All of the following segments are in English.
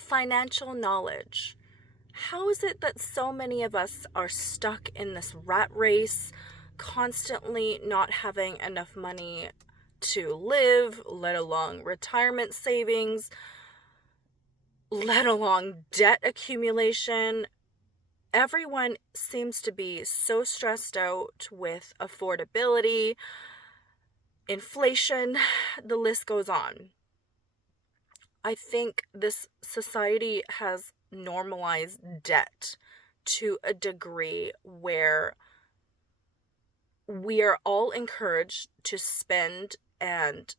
financial knowledge. How is it that so many of us are stuck in this rat race, constantly not having enough money to live, let alone retirement savings, let alone debt accumulation? Everyone seems to be so stressed out with affordability, inflation, the list goes on. I think this society has normalized debt to a degree where we are all encouraged to spend and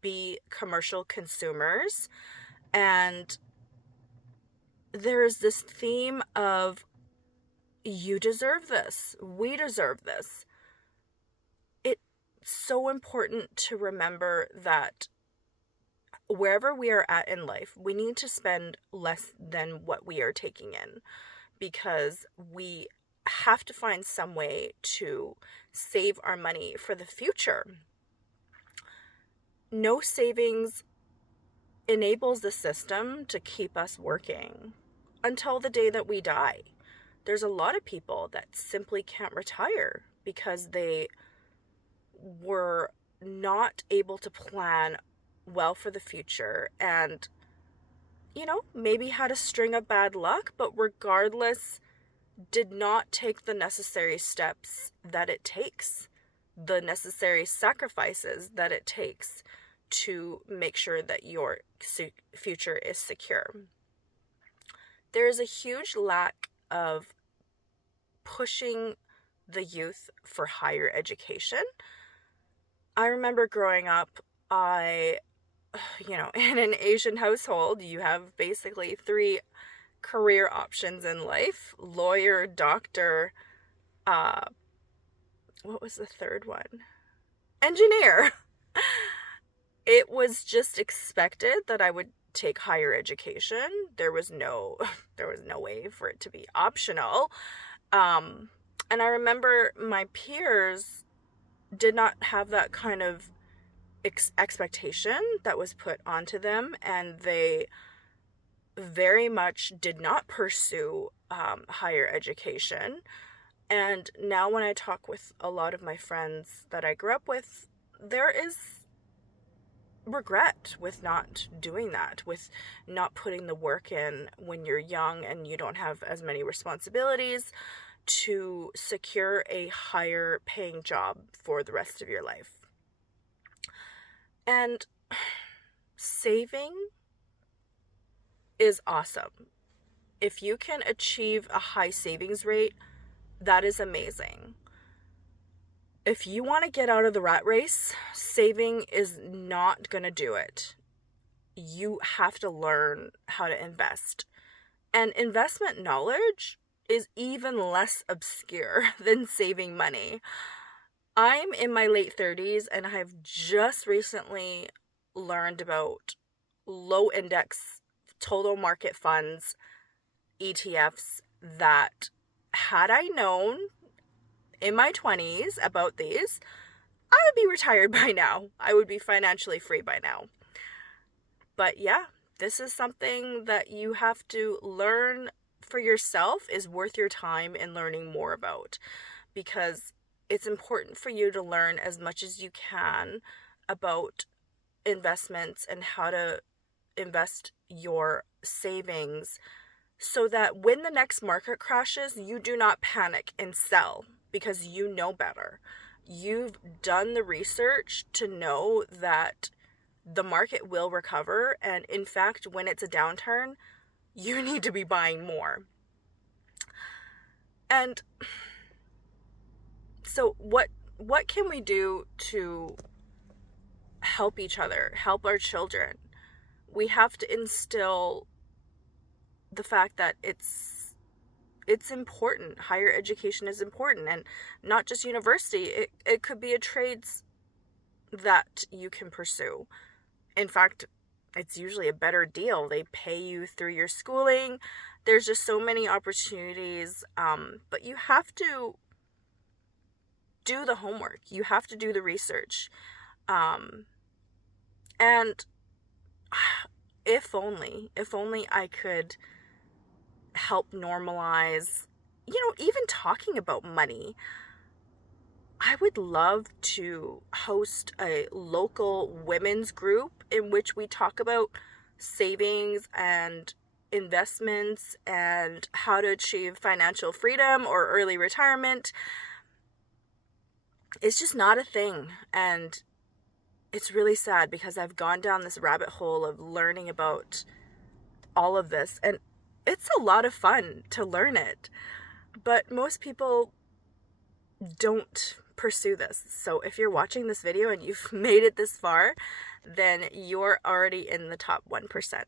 be commercial consumers. And there is this theme of, you deserve this, we deserve this. It's so important to remember that wherever we are at in life, we need to spend less than what we are taking in, because we have to find some way to save our money for the future. No savings enables the system to keep us working until the day that we die. There's a lot of people that simply can't retire because they were not able to plan well for the future and, maybe had a string of bad luck, but regardless, did not take the necessary steps that it takes, the necessary sacrifices that it takes to make sure that your future is secure. There is a huge lack of pushing the youth for higher education. I remember growing up, in an Asian household, you have basically 3 career options in life: lawyer, doctor, what was the third one? Engineer. It was just expected that I would take higher education. There was no way for it to be optional. And I remember my peers did not have that kind of expectation that was put onto them, and they very much did not pursue higher education. And now when I talk with a lot of my friends that I grew up with, there is regret with not doing that, with not putting the work in when you're young and you don't have as many responsibilities to secure a higher paying job for the rest of your life. And saving is awesome. If you can achieve a high savings rate, that is amazing. If you want to get out of the rat race, saving is not going to do it. You have to learn how to invest. And investment knowledge is even less obscure than saving money. I'm in my late 30s and I have just recently learned about low index total market funds, ETFs, that had I known in my 20s about these, I would be retired by now. I would be financially free by now. But yeah, this is something that you have to learn for yourself, is worth your time in learning more about, because it's important for you to learn as much as you can about investments and how to invest your savings so that when the next market crashes, you do not panic and sell because you know better. You've done the research to know that the market will recover, and in fact, when it's a downturn, you need to be buying more. And so what can we do to help each other, help our children? We have to instill the fact that it's important. Higher education is important, and not just university. It could be a trades that you can pursue. In fact, it's usually a better deal. They pay you through your schooling. There's just so many opportunities, but you have to do the homework. You have to do the research. And if only I could help normalize, even talking about money. I would love to host a local women's group in which we talk about savings and investments and how to achieve financial freedom or early retirement. It's just not a thing. And it's really sad because I've gone down this rabbit hole of learning about all of this. And it's a lot of fun to learn it. But most people don't pursue this. So if you're watching this video and you've made it this far, then you're already in the top 1%.